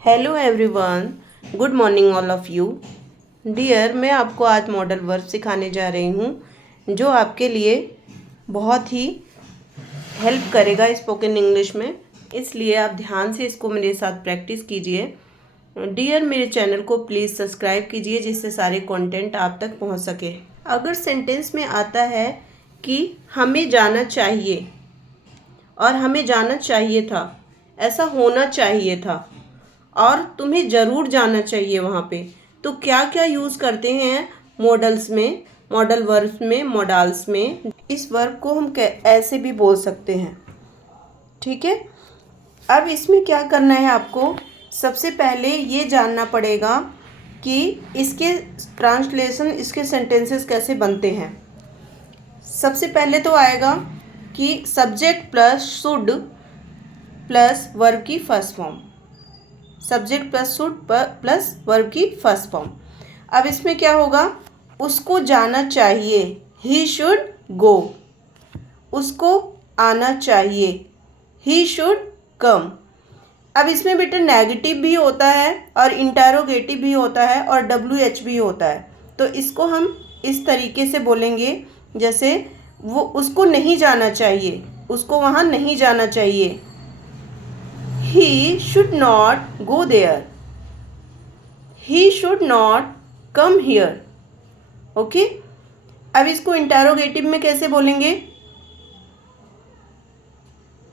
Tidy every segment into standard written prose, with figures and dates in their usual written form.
Hello everyone, good morning all of you. Dear, मैं आपको आज मॉडल वर्ब सिखाने जा रही हूँ जो आपके लिए बहुत ही हेल्प करेगा स्पोकन इंग्लिश में, इसलिए आप ध्यान से इसको मेरे साथ प्रैक्टिस कीजिए। डियर, मेरे चैनल को प्लीज़ सब्सक्राइब कीजिए जिससे सारे कंटेंट आप तक पहुँच सके। अगर सेंटेंस में आता है कि हमें जाना चाहिए और हमें जाना चाहिए था, ऐसा होना चाहिए था और तुम्हें ज़रूर जाना चाहिए वहाँ पे, तो क्या क्या यूज़ करते हैं मॉडल्स में, मॉडल वर्ब्स में, मॉडल्स में। इस वर्ब को हम ऐसे भी बोल सकते हैं, ठीक है। अब इसमें क्या करना है आपको, सबसे पहले ये जानना पड़ेगा कि इसके ट्रांसलेशन, इसके सेंटेंसेस कैसे बनते हैं। सबसे पहले तो आएगा कि subject plus should plus verb की first form, subject plus should plus verb की फर्स्ट फॉर्म। अब इसमें क्या होगा, उसको जाना चाहिए, ही शुड गो, उसको आना चाहिए, ही शुड कम। अब इसमें बेटा नेगेटिव भी होता है और इंटरोगेटिव भी होता है और WH भी होता है, तो इसको हम इस तरीके से बोलेंगे जैसे वो उसको नहीं जाना चाहिए, उसको वहाँ नहीं जाना चाहिए, he should not go there, he should not come here। Okay, अब इसको इंटरोगेटिव में कैसे बोलेंगे,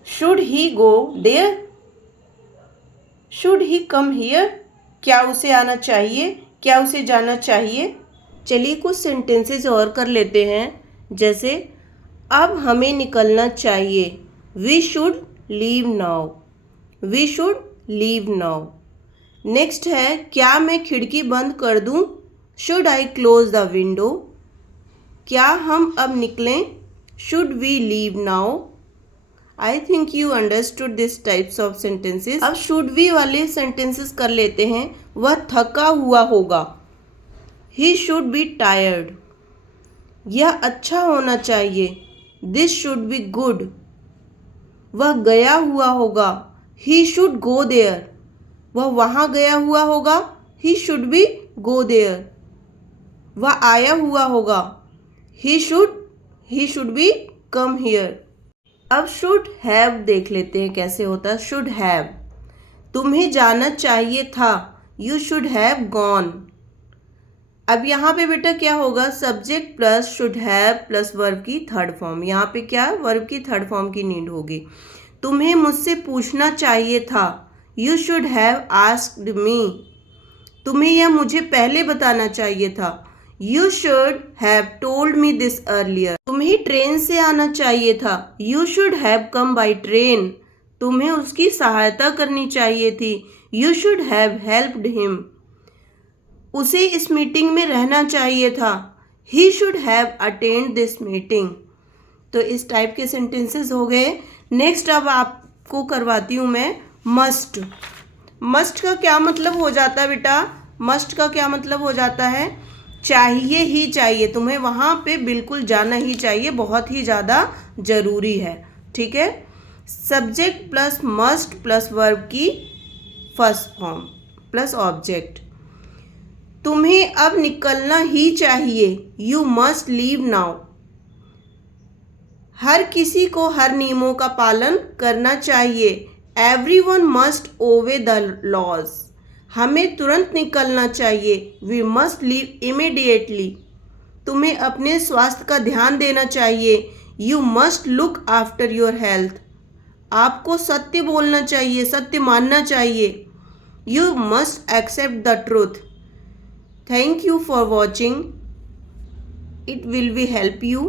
should he go there, should he come here, क्या उसे आना चाहिए, क्या उसे जाना चाहिए। चलिए कुछ सेंटेंसेस और कर लेते हैं, जैसे अब हमें निकलना चाहिए, we should leave now, we should leave now. Next है, क्या मैं खिड़की बंद कर दूं, should I close the window, क्या हम अब निकलें, should we leave now. I think you understood this types of sentences. अब शुड वी वाले सेंटेंसेस कर लेते हैं, वह थका हुआ होगा, ही शुड बी टायर्ड, यह अच्छा होना चाहिए, दिस शुड बी गुड, वह गया हुआ होगा, ही शुड गो देयर, वह वहाँ गया हुआ होगा, he should be go there, वह आया हुआ होगा, he should be come here. अब शुड हैव देख लेते हैं कैसे होता है। शुड हैव, तुम्हें जाना चाहिए था, यू शुड हैव गॉन। अब यहाँ पे बेटा क्या होगा, subject plus should have plus verb की थर्ड फॉर्म, यहाँ पे क्या वर्ब की थर्ड फॉर्म की नीड होगी। तुम्हें मुझसे पूछना चाहिए था, you should have asked me, तुम्हें यह मुझे पहले बताना चाहिए था, you should have told me this earlier. तुम्हें ट्रेन से आना चाहिए था, you should have come by train, तुम्हें उसकी सहायता करनी चाहिए थी, you should have helped him. उसे इस मीटिंग में रहना चाहिए था, he should have attend this meeting. तो इस टाइप के सेंटेंसेस हो गए। नेक्स्ट अब आपको करवाती हूँ मैं मस्ट। मस्ट का क्या मतलब हो जाता है बेटा, मस्ट का क्या मतलब हो जाता है, चाहिए ही चाहिए, तुम्हें वहाँ पे बिल्कुल जाना ही चाहिए, बहुत ही ज़्यादा ज़रूरी है, ठीक है। Subject plus must plus verb की फर्स्ट फॉर्म प्लस ऑब्जेक्ट, तुम्हें अब निकलना ही चाहिए, यू मस्ट लीव नाउ। हर किसी को हर नियमों का पालन करना चाहिए, everyone must obey the laws. हमें तुरंत निकलना चाहिए, वी मस्ट लीव इमीडिएटली। तुम्हें अपने स्वास्थ्य का ध्यान देना चाहिए, you must look after your health. आपको सत्य बोलना चाहिए, सत्य मानना चाहिए, you must accept the truth. Thank you for watching. It will be help you